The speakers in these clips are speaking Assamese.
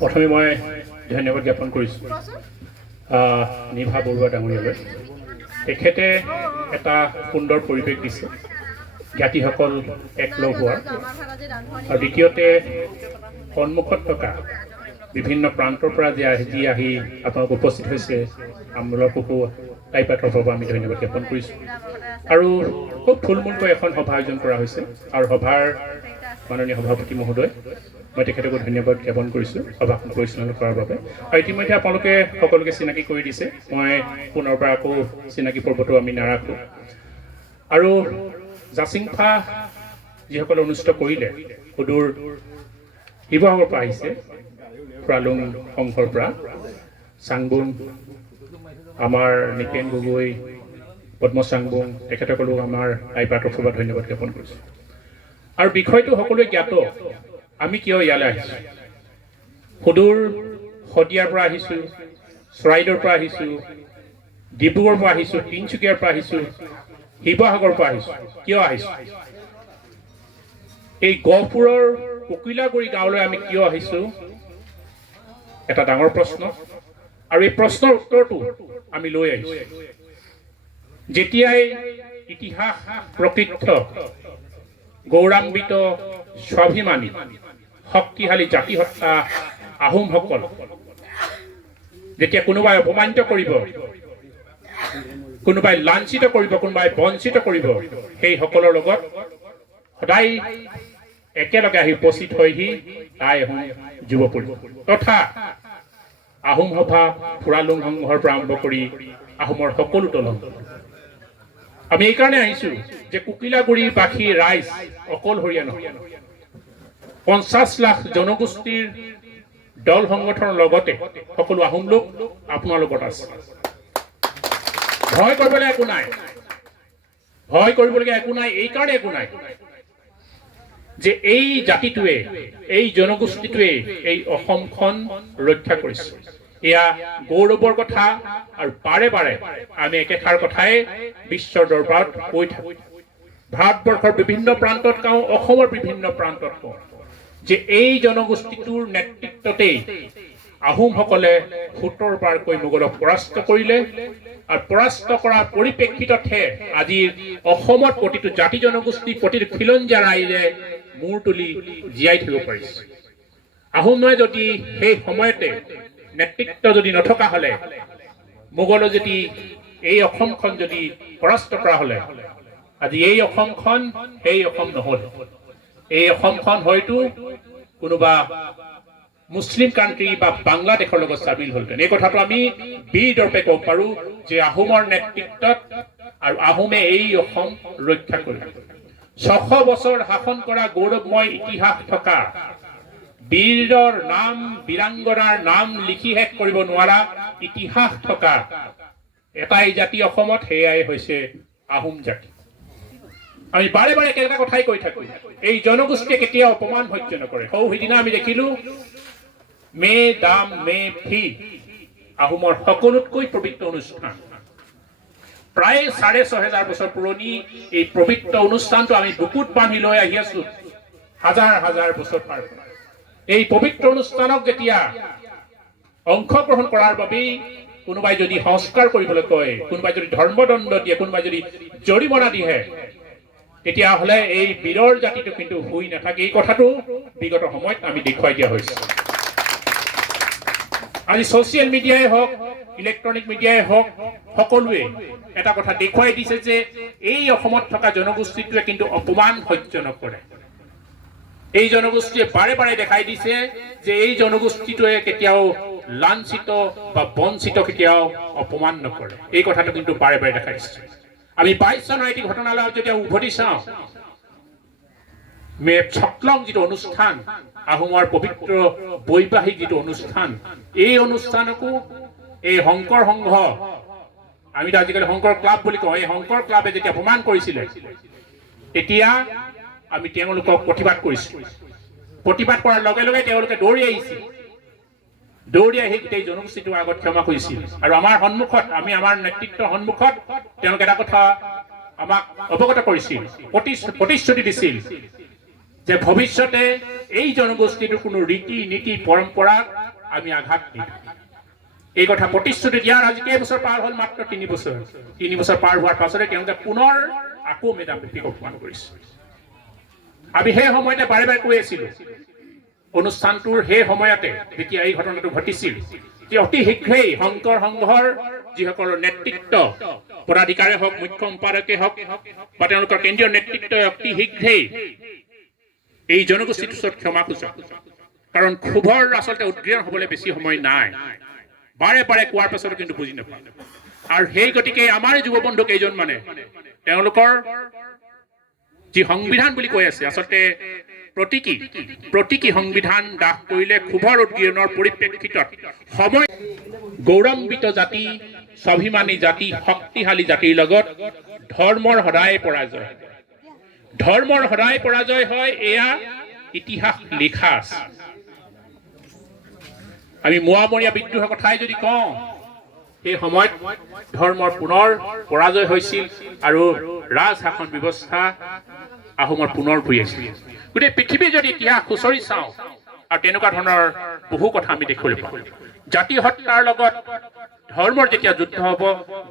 প্ৰথমে মই ধন্যবাদ জ্ঞাপন কৰিছোঁ নিভা বৰুৱা ডাঙৰীয়ালৈ। তেখেতে এটা সুন্দৰ পৰিৱেশ দিছে জ্ঞাতিসকল একলগ হোৱাৰ, আৰু দ্বিতীয়তে সন্মুখত থকা বিভিন্ন প্ৰান্তৰ পৰা যি আহি আপোনালোক উপস্থিত হৈছে আমোলাপকু টাইপাতৰ পৰা আমি ধন্যবাদ জ্ঞাপন কৰিছোঁ। আৰু খুব থুলমূলকৈ এখন সভা আয়োজন কৰা হৈছে, আৰু সভাৰ মাননীয় সভাপতি মহোদয় মই তেখেতকো ধন্যবাদ জ্ঞাপন কৰিছোঁ সভাখন পৰিচালনা কৰাৰ বাবে। আৰু ইতিমধ্যে আপোনালোকে সকলোকে চিনাকি কৰি দিছে, মই পুনৰবাৰ আকৌ চিনাকি পৰ্বটো আমি নাৰাখোঁ। আৰু জাচিংফা যিসকলে অনুষ্ঠিত কৰিলে, সুদূৰ শিৱসাগৰৰ পৰা আহিছে, ফুৰালুং সংঘৰ পৰা, চাংবুং আমাৰ নিপেন গগৈ, পদ্ম চাংবুং, তেখেতসকলক আমাৰ টাইপাতৰ পৰা ধন্যবাদ জ্ঞাপন কৰিছোঁ। আৰু বিষয়টো সকলোৱে জ্ঞাত, আমি কিয় ইয়ালৈ আহিছোঁ। সুদূৰ শদিয়াৰ পৰা আহিছোঁ, চৰাইদেউৰ পৰা আহিছোঁ, ডিব্ৰুগড়ৰ পৰা আহিছোঁ, তিনিচুকীয়াৰ পৰা আহিছোঁ, শিৱসাগৰৰ পৰা আহিছোঁ। কিয় আহিছোঁ? এই গহপুৰৰ ককিলাগুৰি গাঁৱলৈ আমি কিয় আহিছোঁ, এটা ডাঙৰ প্ৰশ্ন। আৰু এই প্ৰশ্নৰ উত্তৰটো আমি লৈ আহিছোঁ। যেতিয়াই ইতিহাস প্ৰকৃত গৌৰৱান্বিত স্বাভিমানী শক্তিশালী জাতিসত্তা আহোমসকল যেতিয়া কোনোবাই অপমানিত কৰিব, কোনোবাই লাঞ্ছিত কৰিব, কোনোবাই বঞ্চিত কৰিব, সেই সকলৰ লগত সদায় একেলগে আহি উপস্থিত হয়হি তাই আহোম যুৱ পৰিষদ তথা আহোম সভা, ফুৰালুং সংঘৰ পৰা আৰম্ভ কৰি আহোমৰ সকলো দলং। আমি এইকাৰণে আহিছোঁ যে ককিলাগুৰিবাসী ৰাইজ অকলশৰীয়া নহয়, 50 লাখ জনগোষ্ঠীৰ দল সংগঠনৰ লগতে সকলো আহোম লোক আপোনাৰ লগত আছে। ভয় কৰিবলৈ একো নাই, ভয় কৰিবলগীয়া একো নাই। এইকাৰণে একো নাই যে এই জাতিটোৱে, এই জনগোষ্ঠীটোৱে এই অসমখন ৰক্ষা কৰিছে। এয়া গৌৰৱৰ কথা। আৰু বাৰে বাৰে আমি একেষাৰ কথাই বিশ্বৰ দৰবাৰত কৈ থাকোঁ। ভাৰতবৰ্ষৰ বিভিন্ন প্ৰান্তত কওঁ, অসমৰ বিভিন্ন প্ৰান্তত কওঁ যে এই জনগোষ্ঠীটোৰ নেতৃত্বতেই আহোমসকলে 17 বাৰকৈ মোগলক পৰাস্ত কৰিলে। আৰু পৰাস্ত কৰাৰ পৰিপ্ৰেক্ষিততহে আজি অসমত প্ৰতিটো জাতি জনগোষ্ঠী, প্ৰতিটো খিলঞ্জীয়া ৰাইজে মূৰ তুলি জীয়াই থাকিব পাৰিছে। আহোমে যদি সেই সময়তে নেতৃত্ব যদি নথকা হ'লে, মোগলে যদি এই অসমখন যদি পৰাস্ত কৰা হ'লে, আজি এই অসমখন সেই অসম নহ'ল। এই অসমখন হয়তো কোনোবা মুছলিম কাণ্ট্ৰি বা বাংলাদেশৰ লগত চামিল হ'লহেঁতেন। এই কথাটো আমি বিদৰ্পে ক'ব পাৰোঁ যে আহোমৰ নেতৃত্বত আৰু আহোমে এই অসম ৰক্ষা কৰিলে। 600 বছৰ শাসন কৰা গৌৰৱময় ইতিহাস থকা, বীৰৰ নাম, বীৰাংগনাৰ নাম লিখি শেষ কৰিব নোৱাৰা ইতিহাস থকা এটাই জাতি অসমত, সেয়াই হৈছে আহোম জাতি। আমি বাৰে বাৰে একেটা কথাই কৈ থাকোঁ, এই জনগোষ্ঠীয়ে কেতিয়াও অপমান সহ্য নকৰে। সিদিনা আমি দেখিলোঁ মে দাম মে ফি, আহোমৰ সকলোতকৈ পবিত্ৰ অনুষ্ঠান। প্ৰায় 6,500 বছৰ পুৰণি এই পবিত্ৰ অনুষ্ঠানটো আমি বুকুত বান্ধি লৈ আহি আছোঁ হাজাৰ হাজাৰ বছৰ পাৰ। এই পবিত্ৰ অনুষ্ঠানক যেতিয়া অংশগ্ৰহণ কৰাৰ বাবেই কোনোবাই যদি সংস্কাৰ কৰিবলৈ কয়, কোনোবাই যদি ধৰ্মদণ্ড দিয়ে, কোনোবাই যদি জৰিমনা দিয়ে, তেতিয়াহ'লে এই বীৰৰ জাতিটো কিন্তু শুই নাথাকে। এই কথাটো বিগত সময়ত আমি দেখুৱাই দিয়া হৈছে। আজি ছ'চিয়েল মিডিয়াই হওক, ইলেক্ট্ৰনিক মিডিয়াই হওক, সকলোৱে এটা কথা দেখুৱাই দিছে যে এই অসমত থকা জনগোষ্ঠীটোৱে কিন্তু অপমান সহ্য নকৰে। এই জনগোষ্ঠীয়ে বাৰে বাৰে দেখাই দিছে যে এই জনগোষ্ঠীটোৱে কেতিয়াও লাঞ্ছিত বা বঞ্চিত কেতিয়াও অপমান নকৰে। এই কথাটো কিন্তু বাৰে বাৰে দেখাই দিছে। আমি 22 চনৰ এটি ঘটনালৈ যেতিয়া উভতি চাওঁ, ছকলং যিটো অনুষ্ঠান, আহোমৰ পবিত্ৰ বৈবাহিক যিটো অনুষ্ঠান, এই অনুষ্ঠানকো এই শংকৰ সংঘ, আমিতো আজিকালি শংকৰ ক্লাব বুলি কওঁ, এই শংকৰ ক্লাবে যেতিয়া অপমান কৰিছিলে, তেতিয়া আমি তেওঁলোকক প্ৰতিবাদ কৰিছোঁ। প্ৰতিবাদ কৰাৰ লগে লগে তেওঁলোকে দৌৰি আহিছিল, দৌৰি আহি গোটেই জনগোষ্ঠীটোৰ আগত ক্ষমা কৰিছিল। আৰু আমাৰ সন্মুখত, আমি আমাৰ নেতৃত্বৰ সন্মুখত তেওঁলোকে এটা কথা আমাক অৱগত কৰিছিল, প্ৰতিশ্ৰুতি দিছিল যে ভৱিষ্যতে এই জনগোষ্ঠীটোৰ কোনো ৰীতি নীতি পৰম্পৰাক আমি আঘাত নিদিওঁ এই কথা প্ৰতিশ্ৰুতি দিয়াৰ আজি কেইবছৰ পাৰ হ'ল মাত্ৰ 3 বছৰ 3 বছৰ পাৰ হোৱাৰ পাছতে তেওঁলোকে পুনৰ আকৌ মেডাম মেফিক অপমান কৰিছে আমি সেই সময়তে বাৰে বাৰে কৈ আছিলো অনুষ্ঠানটোৰ সেই সময়তে যেতিয়া এই ঘটনাটো ঘটিছিল যে অতি শীঘ্ৰেই শংকৰ সংঘৰ যিসকলৰ নেতৃত্ব পদাধিকাৰী হওক মুখ্য সম্পাদকে হওক বা তেওঁলোকৰ কেন্দ্ৰীয় নেতৃত্বই অতি শীঘ্ৰেই এই জনগোষ্ঠীটোৰ ওচৰত ক্ষমা খোজক কাৰণ ক্ষোভৰ আচলতে উদ্গীৰণ হ'বলৈ বেছি সময় নাই বাৰে বাৰে কোৱাৰ পাছতো কিন্তু বুজি নাপায় আৰু সেই গতিকে আমাৰ যুৱ বন্ধু কেইজন মানে তেওঁলোকৰ যি সংবিধান বুলি কৈ আছে আচলতে প্ৰতীকী সংবিধান দাহ কৰিলে ক্ষোভৰ উদ্গীৰণৰ পৰিপ্ৰেক্ষিতত সময় গৌৰৱান্বিত জাতি স্বাভিমানী জাতি শক্তিশালী জাতিৰ লগত ধৰ্মৰ সদায় পৰাজয় হয় এয়া ইতিহাস লিখা আছে আমি মোৱামৰীয়া বিদ্ৰোহৰ কথাই যদি কওঁ সেই সময়ত ধৰ্মৰ পুনৰ পৰাজয় হৈছিল আৰু ৰাজশাসন ব্যৱস্থা আহোমৰ পুনৰ ভুই আছিল গোটেই পৃথিৱী যদি ইতিহাস খুচৰি চাওঁ আৰু তেনেকুৱা ধৰণৰ বহু কথা আমি দেখিবলৈ পাওঁ জাতি হত্যাৰ লগত ধৰ্মৰ যেতিয়া যুদ্ধ হ'ব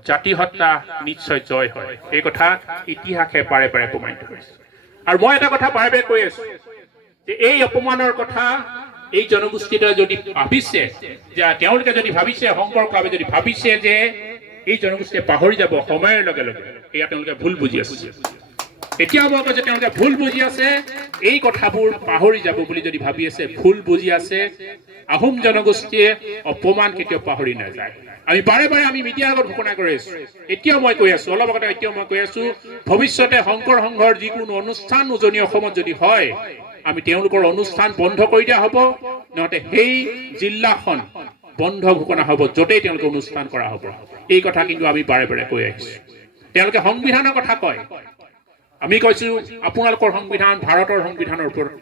জাতি হত্যা নিশ্চয় জয় হয় এই কথা ইতিহাসে বাৰে বাৰে প্ৰমাণিত কৰিছে আৰু মই এটা কথা বাৰে বাৰে কৈ আছো যে এই অপমানৰ কথা এই জনগোষ্ঠীটোৱে যদি ভাবিছে যে তেওঁলোকে যদি ভাবিছে শংকৰ কবি যদি ভাবিছে যে এই জনগোষ্ঠীয়ে পাহৰি যাব সময়ৰ লগে লগে এয়া তেওঁলোকে ভুল বুজি আছে এতিয়া মই কৈছো তেওঁলোকে ভুল বুজি আছে এই কথাবোৰ পাহৰি যাব বুলি যদি ভাবি আছে ভুল বুজি আছে আহোম জনগোষ্ঠীয়ে অপমান কেতিয়াও পাহৰি নাযায় আমি বাৰে বাৰে আমি মিডিয়াৰ আগত ঘোষণা কৰি আছো এতিয়াও মই কৈ আছো অলপ আগতে এতিয়াও মই কৈ আছো ভৱিষ্যতে শংকৰ সংঘৰ যিকোনো অনুষ্ঠান উজনি অসমত যদি হয় আমি তেওঁলোকৰ অনুষ্ঠান বন্ধ কৰি দিয়া হ'ব নহতে সেই জিলাখন বন্ধ ঘোষণা হ'ব যতেই তেওঁলোকে অনুষ্ঠান কৰা হ'ব এই কথা কিন্তু আমি বাৰে বাৰে কৈ আহিছো তেওঁলোকে সংবিধানৰ কথা কয় আমি কৈছো আপোনালোকৰ সংবিধান ভাৰতৰ সংবিধানৰ ওপৰত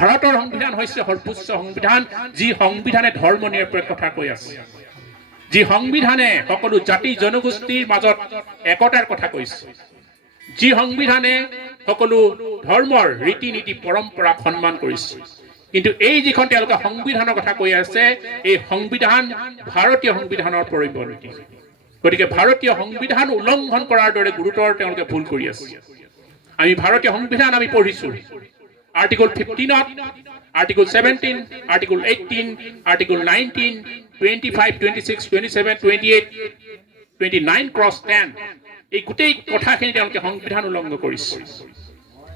ভাৰতৰ সংবিধান হৈছে সৰ্বোচ্চ সংবিধান যি সংবিধানে ধৰ্ম নিৰপেক্ষতা কৈ আছে যি সংবিধানে সকলো জাতি জনগোষ্ঠীৰ মাজত একতাৰ কথা কৈছে যি সংবিধানে সকলো ধৰ্মৰ ৰীতি নীতি পৰম্পৰাক সন্মান কৰিছে কিন্তু এই যিখন তেওঁলোকে সংবিধানৰ কথা কৈ আছে এই সংবিধান ভাৰতীয় সংবিধানৰ পৰিপন্থী গতিকে ভাৰতীয় সংবিধান উলংঘন কৰাৰ দৰে গুৰুতৰ তেওঁলোকে ভুল কৰি আছে আমি ভাৰতীয় সংবিধান আমি পঢ়িছো article 15 article 17 article 18 article 19 25 26 27 28 29 cross 10 এই গোটেই কথাখিনি তেওঁলোকে সংবিধান উলংঘন কৰিছে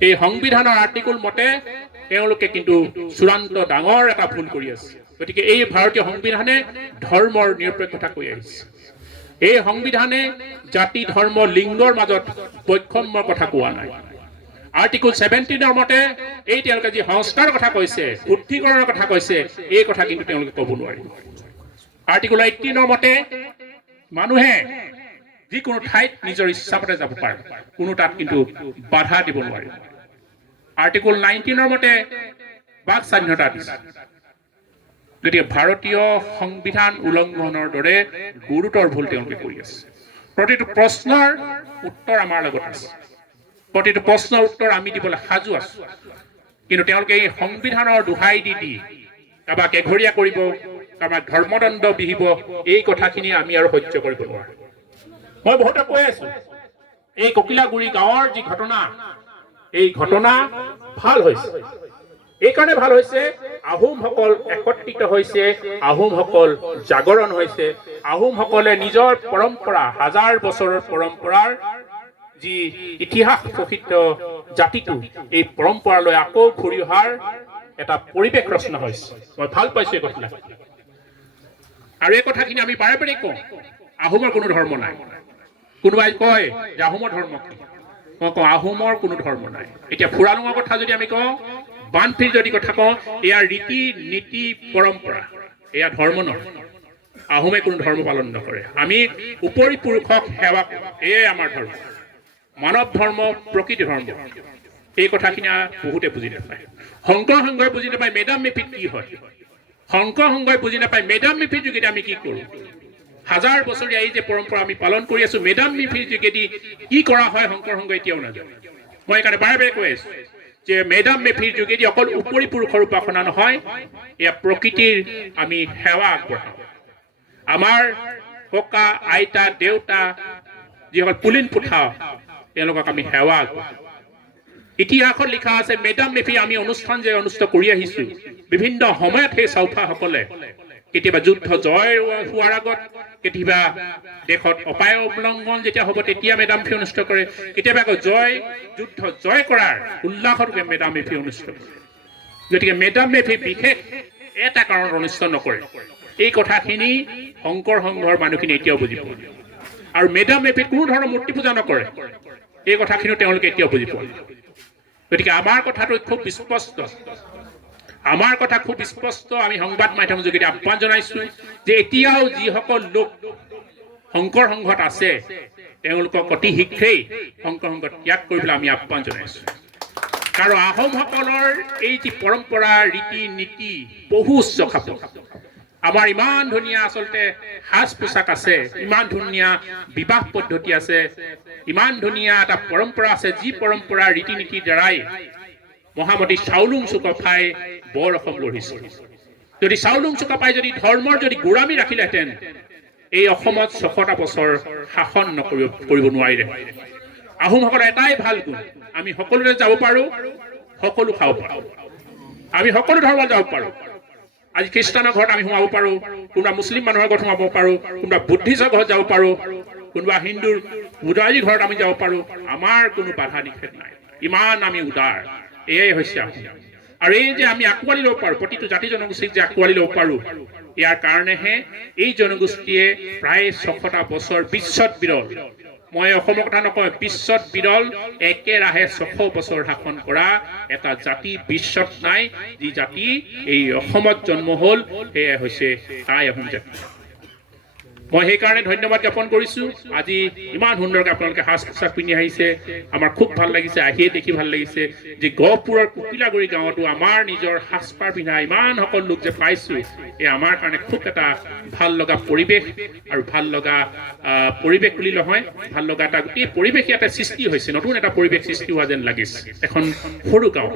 এই সংবিধানৰ আৰ্টিকল মতে তেওঁলোকে কিন্তু চূড়ান্ত ডাঙৰ এটা ভুল কৰি আছে গতিকে এই ভাৰতীয় সংবিধানে ধৰ্মৰ নিৰপেক্ষতা কৈ আহিছে এই সংবিধানে জাতি ধৰ্ম লিংগৰ মাজত বৈষম্যৰ কথা কোৱা নাই আৰ্টিকল 17 মতে এই তেওঁলোকে যি সংস্কাৰৰ কথা কৈছে শুদ্ধিকৰণৰ কথা কৈছে এই কথা কিন্তু তেওঁলোকে ক'ব নোৱাৰিব আৰ্টিকল 18 মতে মানুহে যিকোনো ঠাইত নিজৰ ইচ্ছামতে যাব পাৰে কোনো তাত কিন্তু বাধা দিব নোৱাৰে আৰ্টিকল 19 মতে বাক স্বাধীনতা দিছে গতিকে ভাৰতীয় সংবিধান উলংঘনৰ দৰে গুৰুতৰ ভুল তেওঁলোকে কৰি আছে প্ৰতিটো প্ৰশ্নৰ উত্তৰ আমাৰ লগত আছে প্ৰতিটো প্ৰশ্নৰ উত্তৰ আমি দিবলৈ সাজু আছো কিন্তু তেওঁলোকে এই সংবিধানৰ দোহাই দি কাবাক এঘৰীয়া কৰিব কাবাক ধৰ্মদণ্ড বিহিব এই কথাখিনি আমি আৰু সহ্য কৰিব নোৱাৰো মই বহুতে কৈ আছো এই ককিলাগুৰি গাঁৱৰ যি ঘটনা এই ঘটনা ভাল হৈছে এই কাৰণে ভাল হৈছে আহোমসকল একত্ৰিত হৈছে আহোমসকল জাগৰণ হৈছে আহোমসকলে নিজৰ পৰম্পৰা হাজাৰ বছৰৰ পৰম্পৰাৰ যি ইতিহাস প্ৰসিদ্ধ জাতিটো এই পৰম্পৰালৈ আকৌ ঘূৰি অহাৰ এটা পৰিৱেশ ৰচনা হৈছে মই ভাল পাইছো এই কথা আৰু এই কথাখিনি আমি বাৰে বাৰে কওঁ আহোমৰ কোনো ধৰ্ম নাই কোনোবাই কয় যে আহোমৰ ধৰ্ম কি মই কওঁ আহোমৰ কোনো ধৰ্ম নাই এতিয়া ফুৰালুঙৰ কথা যদি আমি কওঁ বানফিৰ যদি কথা কওঁ ইয়াৰ ৰীতি নীতি পৰম্পৰা এয়া ধৰ্ম নহয় আহোমে কোনো ধৰ্ম পালন নকৰে আমি উপৰি পুৰুষক সেৱা কৰোঁ এয়াই আমাৰ ধৰ্ম মানৱ ধৰ্ম প্ৰকৃতি ধৰ্ম এই কথাখিনি বহুতে বুজি নাপায় শংকৰ সংঘই বুজি নাপায় মেডাম মেফিত কি হয় শংকৰ সংঘই বুজি নাপায় মেডাম মেফিৰ যোগেদি আমি কি কৰোঁ হাজাৰ বছৰীয়া এই যে পৰম্পৰা আমি পালন কৰি আছো মেডাম মেফিৰ যোগেদি কি কৰা হয় শংকৰ সংঘই এতিয়াও নাজানে মই এইকাৰণে বাৰে বাৰে কৈ আছো যে মেডাম মেফিৰ যোগেদি অকল উপৰি পুৰুষৰ উপাসনা নহয়, এয়া প্ৰকৃতিৰ আমি সেৱা আগবঢ়াওঁ। আমাৰ ককা আইতা দেউতা যিসকল পুলিন পুঠা তেওঁলোকক আমি সেৱা আগবঢ়াওঁ। ইতিহাসত লিখা আছে মেডাম মেফি আমি অনুষ্ঠান যে অনুষ্ঠিত কৰি আহিছো, বিভিন্ন সময়ত সেই চাউফাসকলে কেতিয়াবা যুদ্ধ জয় হোৱাৰ আগত, কেতিয়াবা দেশত অপায় অৱলম্বন যেতিয়া হ'ব তেতিয়া মেডাম মেফি অনুষ্ঠিত কৰে, কেতিয়াবা আকৌ যুদ্ধ জয় কৰাৰ উল্লাসত মেডাম মেফি অনুষ্ঠিত কৰে। গতিকে মেডাম মেফি বিশেষ এটা কাৰণত অনুষ্ঠিত নকৰে। এই কথাখিনি শংকৰ সংঘৰ মানুহখিনি এতিয়াও বুজি পোৱা নাই। আৰু মেডাম মেফিত কোনো ধৰণৰ মূৰ্তি পূজা নকৰে, এই কথাখিনিও তেওঁলোকে এতিয়াও বুজি পোৱা নাই। গতিকে আমাৰ কথাটো খুব স্পষ্ট, আমাৰ কথা খুব স্পষ্ট। আমি সংবাদ মাধ্যমৰ যোগেদি আহ্বান জনাইছো যে এতিয়াও যিসকল লোক শংকৰ সংঘত আছে তেওঁলোকক অতি শীঘ্ৰেই শংকৰ সংঘ ত্যাগ কৰিবলৈ আমি আহ্বান জনাইছো। কাৰণ আহোমসকলৰ এই যি পৰম্পৰা ৰীতি নীতি বহু উচ্চ খাপ। আমাৰ ইমান ধুনীয়া আচলতে সাজ পোছাক আছে, ইমান ধুনীয়া বিবাহ পদ্ধতি আছে, ইমান ধুনীয়া এটা পৰম্পৰা আছে, যি পৰম্পৰা ৰীতি নীতিৰ দ্বাৰাই মহামতী চাউলুং চুকাফাই বৰ অসম গঢ়িছিল। যদি চাউলুং চুকাফাই যদি ধৰ্মৰ যদি গোলামী ৰাখিলেহেঁতেন এই অসমত 600টা বছৰ শাসন কৰিব নোৱাৰিলে। আহোমসকলৰ এটাই ভাল গুণ, আমি সকলোৰে যাব পাৰোঁ, সকলো খাব পাৰোঁ, আমি সকলো ধৰ্মত যাব পাৰোঁ। আজি খ্ৰীষ্টানৰ ঘৰত আমি সোমাব পাৰোঁ, কোনোবা মুছলিম মানুহৰ ঘৰত সোমাব পাৰোঁ, কোনোবা বুদ্ধিষ্টৰ ঘৰত যাব পাৰোঁ, কোনোবা হিন্দুৰ বুদ্ধাজীৰ ঘৰত আমি যাব পাৰোঁ। আমাৰ কোনো বাধা নিষেধ নাই, ইমান আমি উদাৰ। এয়াই হৈছে আৰু এই যে আমি আঁকোৱালি ল'ব পাৰোঁ, প্ৰতিটো জাতি জনগোষ্ঠীক যে আঁকোৱালি ল'ব পাৰোঁ, ইয়াৰ কাৰণেহে এই জনগোষ্ঠীয়ে প্ৰায় 600টা বছৰ বিশ্বত বিৰল, মই অসমৰ কথা নকওঁ, বিশ্বত বিৰল একেৰাহে 600 বছৰ শাসন কৰা এটা জাতি বিশ্বত নাই। যি জাতি এই অসমত জন্ম হ'ল সেয়া হৈছে টাই আহোম জাতি। মই সেইকাৰণে ধন্যবাদ জ্ঞাপন কৰিছোঁ। আজি ইমান সুন্দৰকৈ আপোনালোকে সাজ পোছাক পিন্ধি আহিছে, আমাৰ খুব ভাল লাগিছে, আহিয়ে দেখি ভাল লাগিছে যে গহপুৰৰ কুকিলাগুৰি গাঁৱতো আমাৰ নিজৰ সাজপাৰ পিন্ধা ইমান সকল লোক যে পাইছোঁ, এই আমাৰ কাৰণে খুব এটা ভাল লগা পৰিৱেশ। আৰু ভাল লগা পৰিৱেশ বুলি নহয়, ভাল লগা এটা গোটেই পৰিৱেশ ইয়াতে সৃষ্টি হৈছে, নতুন এটা পৰিৱেশ সৃষ্টি হোৱা যেন লাগিছে এখন সৰু গাঁও।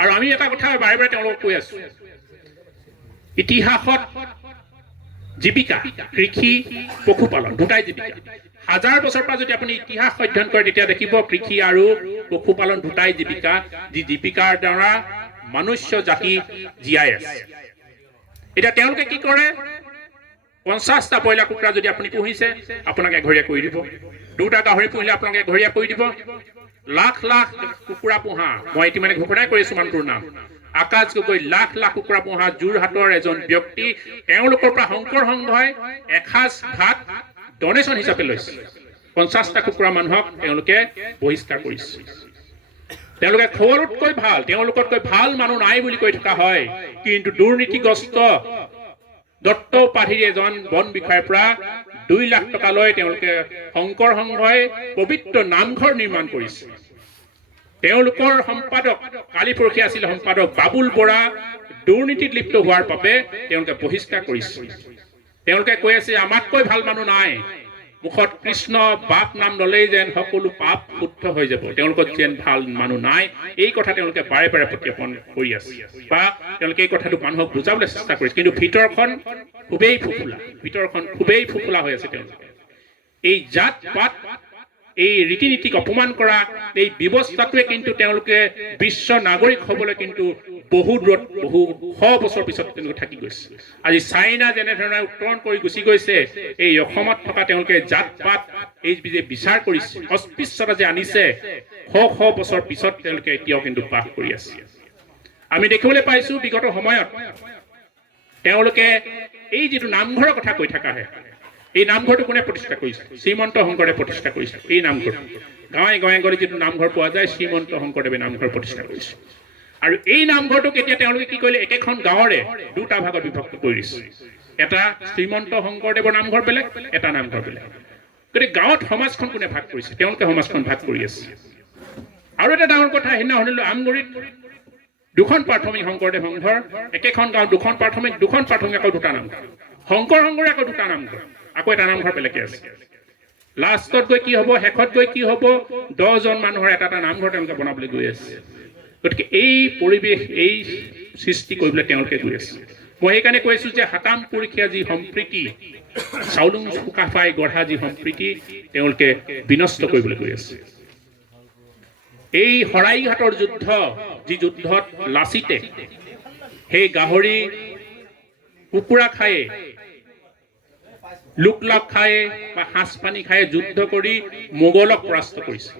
আৰু আমি এটা কথা বাৰে বাৰে তেওঁলোকক কৈ আছোঁ, ইতিহাসত জীৱিকা কৃষি পশুপালন দুটাই জীৱিকা। 1000 বছৰৰ পৰা যদি আপুনি ইতিহাস অধ্যয়ন কৰে তেতিয়া দেখিব কৃষি আৰু পশুপালন দুটাই জীৱিকা, যি জীৱিকাৰ দ্বাৰা মনুষ্য জাতি জীয়াই আছে। এতিয়া তেওঁলোকে কি কৰে, 50টা ব্ৰইলাৰ কুকুৰা যদি আপুনি পুহিছে আপোনাক এঘৰীয়া কৰি দিব, 2টা গাহৰি পুহিলে আপোনাক এঘৰীয়া কৰি দিব, লাখ লাখ কুকুৰা পোহা, মই ইতিমধ্যে ঘোষণাই কৰিছোঁ মানুহটোৰ নাম আকাশ গগৈ, লাখ লাখ কুকুৰা পোহা যোৰহাটৰ এজন ব্যক্তি, তেওঁলোকৰ পৰা শংকৰ সংঘই এসাঁজ ভাত ডনেশ্যন হিচাপে লৈছে। 50টা কুকুৰা মানুহক তেওঁলোকে বহিষ্কাৰ কৰিছে। তেওঁলোকে খবৰতকৈ ভাল, তেওঁলোকতকৈ ভাল মানুহ নাই বুলি কৈ থকা হয়, কিন্তু দুৰ্নীতিগ্ৰস্ত দত্ত উপাধিৰ এজন বন বিষয়াৰ পৰা 2 লাখ টকা লৈ তেওঁলোকে শংকৰ সংঘই পবিত্ৰ নামঘৰ নিৰ্মাণ কৰিছে। তেওঁলোকৰ সম্পাদক কালি পৰহি আছিল সম্পাদক বাবুল বৰা দুৰ্নীতিত লিপ্ত হোৱাৰ বাবে তেওঁলোকে বহিষ্কাৰ কৰিছে। তেওঁলোকে কৈ আছে আমাতকৈ ভাল মানুহ নাই, মুখত কৃষ্ণ বাপ নাম ললেই যেন সকলো পাপ শুদ্ধ হৈ যাব, তেওঁলোকত যেন ভাল মানুহ নাই, এই কথা তেওঁলোকে বাৰে বাৰে প্ৰত্যাপন কৰি আছে বা তেওঁলোকে এই কথাটো মানুহক বুজাবলৈ চেষ্টা কৰিছে। কিন্তু ভিতৰখন খুবেই ফুফুলা, ভিতৰখন খুবেই ফুফুলা হৈ আছে। তেওঁলোকে এই জাত পাত, এই ৰীতি নীতিক অপমান কৰা এই ব্যৱস্থাটোৱে কিন্তু তেওঁলোকে বিশ্ব নাগৰিক হ'বলৈ কিন্তু বহু দূৰত বহু শ বছৰ পিছত তেওঁলোকে থাকি গৈছে। আজি চাইনা যেনেধৰণে উত্তৰণ কৰি গুচি গৈছে, এই অসমত থকা তেওঁলোকে জাত পাত এই যে বিচাৰ কৰিছে, অস্পৃশ্যতা যে আনিছে, শ শ বছৰ পিছত তেওঁলোকে এতিয়াও কিন্তু বাস কৰি আছে। আমি দেখিবলৈ পাইছোঁ বিগত সময়ত তেওঁলোকে এই যিটো নামঘৰৰ কথা কৈ থাকাহে, এই নামঘৰটো কোনে প্ৰতিষ্ঠা কৰিছে? শ্ৰীমন্ত শংকৰদেৱে প্ৰতিষ্ঠা কৰিছে। এই নামঘৰ গাঁৱে গাঁৱে গ'লে যিটো নামঘৰ পোৱা যায়, শ্ৰীমন্ত শংকৰদেৱে নামঘৰ প্ৰতিষ্ঠা কৰিছে। আৰু এই নামঘৰটোক এতিয়া তেওঁলোকে কি কৰিলে, একেখন গাঁৱৰে 2টা ভাগত বিভক্ত কৰি দিছে। এটা শ্ৰীমন্ত শংকৰদেৱৰ নামঘৰ বেলেগ, এটা নামঘৰ বেলেগ। গতিকে গাঁৱত সমাজখন কোনে ভাগ কৰিছে? তেওঁলোকে সমাজখন ভাগ কৰি আছে। আৰু এটা ডাঙৰ কথা, সেইদিনা শুনিলোঁ আমগুৰিত 2খন প্ৰাথমিক শংকৰদেৱ সংঘৰ, একেখন গাঁৱত 2খন প্ৰাথমিক আকৌ 2টা নামঘৰ, শংকৰ সংঘৰে আকৌ 2টা নামঘৰ, আকৌ এটা নামঘৰ বেলেগে আছে। লাষ্টত গৈ কি হ'ব, শেষত গৈ কি হ'ব, 10জন মানুহৰ এটা নামঘৰ তেওঁলোকে বনাবলৈ গৈ আছে। গতিকে এই পৰিৱেশ, এই সৃষ্টি কৰিবলৈ তেওঁলোকে গৈ আছে। মই সেইকাৰণে কৈছোঁ যে হাতাম পুৰুষীয়া যি সম্প্ৰীতি, চাউলুং চুকাফাই গঢ়া যি সম্প্ৰীতি তেওঁলোকে বিনষ্ট কৰিবলৈ গৈ আছে। এই শৰাইঘাটৰ যুদ্ধ, যি যুদ্ধত লাচিতে সেই গাহৰি কুকুৰা খায়ে, লোকলাভ খায়ে বা সাঁজ পানী খায়ে যুদ্ধ কৰি মোগলক পৰাস্ত কৰিছে।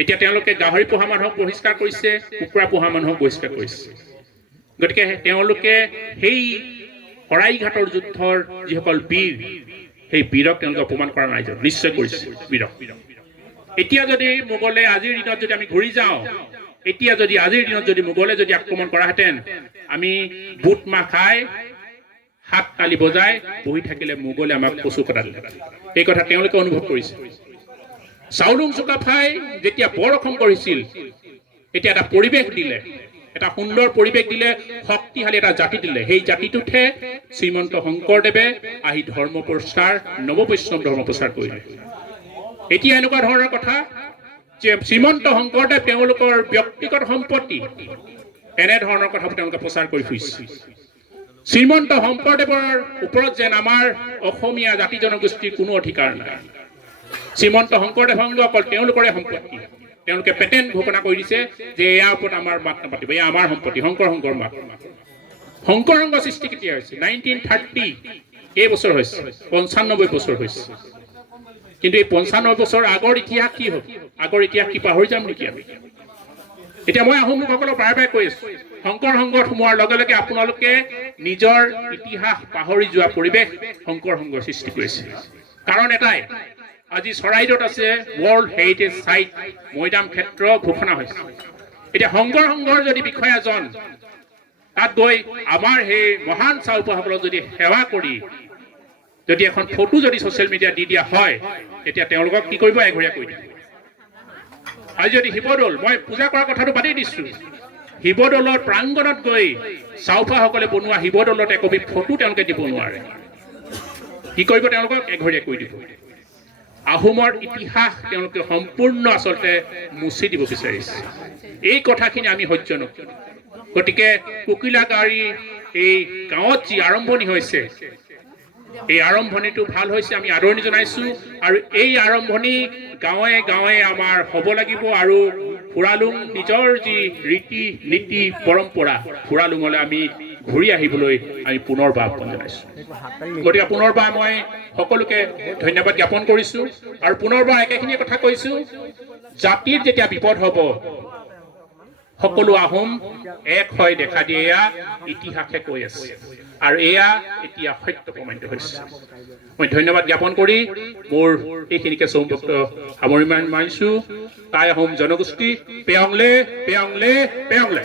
এতিয়া তেওঁলোকে গাহৰি পোহা মানুহক বহিষ্কাৰ কৰিছে, কুকুৰা পোহা মানুহক বহিষ্কাৰ কৰিছে। গতিকে তেওঁলোকে সেই শৰাইঘাটৰ যুদ্ধৰ যিসকল বীৰ, সেই বীৰক তেওঁলোকে অপমান কৰা নাই জানো? নিশ্চয় কৰিছে বীৰক। এতিয়া যদি মোগলে আজিৰ দিনত যদি আমি ঘূৰি যাওঁ, এতিয়া যদি আজিৰ দিনত যদি মোগলে যদি আক্ৰমণ কৰাহেঁতেন, আমি বুট মাহ খাই হাত তালি বজাই বহি থাকিলে মোগলে আমাক কচু কটা দিলে। এই কথা তেওঁলোকে অনুভৱ কৰিছে। চাউলুং চুকাফাই যেতিয়া বৰ অসম কৰিছিল, এতিয়া এটা পৰিৱেশ দিলে, এটা সুন্দৰ পৰিৱেশ দিলে, শক্তিশালী এটা জাতি দিলে। সেই জাতিটোতহে শ্ৰীমন্ত শংকৰদেৱে আহি ধৰ্ম প্ৰচাৰ, নৱবৈষ্ণৱ ধৰ্ম প্ৰচাৰ কৰিলে। এতিয়া এনেকুৱা ধৰণৰ কথা যে শ্ৰীমন্ত শংকৰদেৱ তেওঁলোকৰ ব্যক্তিগত সম্পত্তি, এনেধৰণৰ কথা তেওঁলোকে প্ৰচাৰ কৰি ফুৰিছে। শ্ৰীমন্ত শংকৰদেৱৰ ওপৰত যেন আমাৰ অসমীয়া জাতি জনগোষ্ঠীৰ কোনো অধিকাৰ নাই। শ্ৰীমন্ত শংকৰদেৱ সংঘ অকল তেওঁলোকৰে সম্পত্তি। তেওঁলোকে পেটেণ্ট ঘোষণা কৰি দিছে যে ইয়াৰ ওপৰত আমাৰ মাত নাপাতিব, এয়া আমাৰ সম্পত্তি, শংকৰ সংঘৰ মাত। শংকৰ সংঘ সৃষ্টি কেতিয়া হৈছে? 1930 এই বছৰ হৈছে, 95 বছৰ হৈছে। কিন্তু এই 95 বছৰ আগৰ ইতিহাস কি হ'ল? আগৰ ইতিহাস কি পাহৰি যাম নেকি আমি? এতিয়া মই আহোম লোকসকলক বাৰে বাৰে কৈ আছো, শংকৰ সংঘত সোমোৱাৰ লগে লগে আপোনালোকে নিজৰ ইতিহাস পাহৰি যোৱা পৰিৱেশ শংকৰ সংঘৰ সৃষ্টি কৰিছে। কাৰণ এটাই, আজি চৰাইদেউত আছে ৱৰ্ল্ড হেৰিটেজ চাইট, মৈদাম ক্ষেত্ৰ ঘোষণা হৈছে। এতিয়া শংকৰ সংঘৰ যদি বিষয়াজন তাত গৈ আমাৰ সেই মহান চাওপাসকলক যদি সেৱা কৰি যদি এখন ফটো যদি ছ'চিয়েল মিডিয়াত দি দিয়া হয়, তেতিয়া তেওঁলোকক কি কৰিব? এঘৰীয়া কৰি দিব। আজি যদি শিৱদৌল, মই পূজা কৰাৰ কথাটো বাদেই দিছোঁ, শিৱদৌলৰ প্ৰাংগণত গৈ চাওপাসকলে বনোৱা শিৱদৌলত একপি ফটো তেওঁলোকে দিব নোৱাৰে। কি কৰিব? তেওঁলোকক এঘৰীয়া কৰি দিব। আহোমৰ ইতিহাস তেওঁলোকে সম্পূৰ্ণ আচলতে মুচি দিব বিচাৰিছে। এই কথাখিনি আমি সহ্য নকৰোঁ। গতিকে কুকিলাগাৰী এই গাঁৱত যি আৰম্ভণি হৈছে, এই আৰম্ভণিটো ভাল হৈছে, আমি আদৰণি জনাইছোঁ। আৰু এই আৰম্ভণি গাঁৱে গাঁৱে আমাৰ হ'ব লাগিব। আৰু ফুৰালুং নিজৰ যি ৰীতি নীতি পৰম্পৰা, ফুৰালুঙলৈ আমি ঘূৰি আহিবলৈ আমি পুনৰবাৰ আহ্বান জনাইছোঁ। গতিকে পুনৰবাৰ মই সকলোকে ধন্যবাদ জ্ঞাপন কৰিছোঁ। আৰু পুনৰবাৰ একেখিনি কথা কৈছোঁ, জাতিৰ যেতিয়া বিপদ হ'ব, সকলো আহোম এক হৈ দেখা দিয়ে, এয়া ইতিহাসে কৈ আছে। আৰু এয়া এতিয়া সত্য প্ৰমাণিত হৈছে। মই ধন্যবাদ জ্ঞাপন কৰি মোৰ এইখিনিকে চৌম্বক্ত সামৰি মাৰিছোঁ। টাই আহোম জনগোষ্ঠী পেয়ংলে পেয়ংলে পেয়ংলে।